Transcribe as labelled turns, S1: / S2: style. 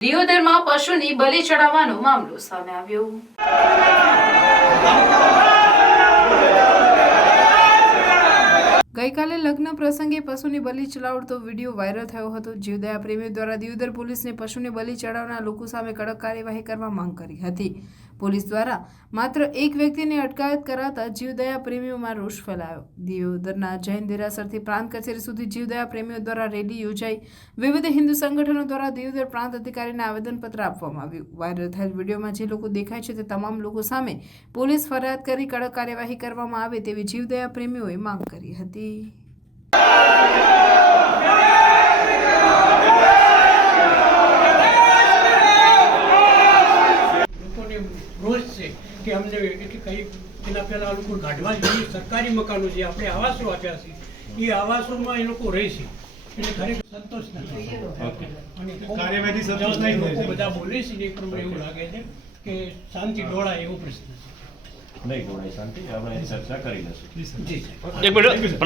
S1: દિયોદરમાં પશુની બલિ ચડાવવાનો મામલો સામે આવ્યો. ગઈકાલે લગ્ન પ્રસંગે પશુની બલિ ચડાવતો વીડિયો વાયરલ થયો હતો. જીવદયા પ્રેમીઓ દ્વારા દિયોદર પોલીસને પશુને બલિ ચડાવનાર લોકો સામે કડક કાર્યવાહી કરવા માંગ કરી હતી. પોલીસ દ્વારા માત્ર એક વ્યક્તિને અટકાયત કરાતા જીવદયા પ્રેમીઓમાં રોષ ફેલાયો. દિયોદરના જૈન દેરાસરથી પ્રાંત કચેરી સુધી જીવદયા પ્રેમીઓ દ્વારા રેલી યોજાઈ. વિવિધ હિન્દુ સંગઠનો દ્વારા દિયોદર પ્રાંત અધિકારીને આવેદનપત્ર આપવામાં આવ્યું. વાયરલ થયેલ વિડીયોમાં જે લોકો દેખાય છે તે તમામ લોકો સામે પોલીસ ફરિયાદ કરી કડક કાર્યવાહી કરવામાં આવે તેવી જીવદયા પ્રેમીઓએ માંગ કરી હતી.
S2: કે અમને એટલે કઈ એના પહેલા લોકો ગાઢવા જોઈએ સરકારી મકાનો જે આપણે આવાસો આપ્યા છે એ આવાસોમાં એ લોકો રહે છે. એટલે ખરેખર સંતોષ નથી. અને લોકો
S3: છે.
S2: બધા બોલે છે એ પ્રમાણે એવું લાગે છે કે શાંતિ ડોળાય એવો પ્રશ્ન
S4: નહીં ગોળાઈ શાંતિ આપણે ચર્ચા કરી લઈશું.
S2: જી સાહેબ
S5: એક મિનિટ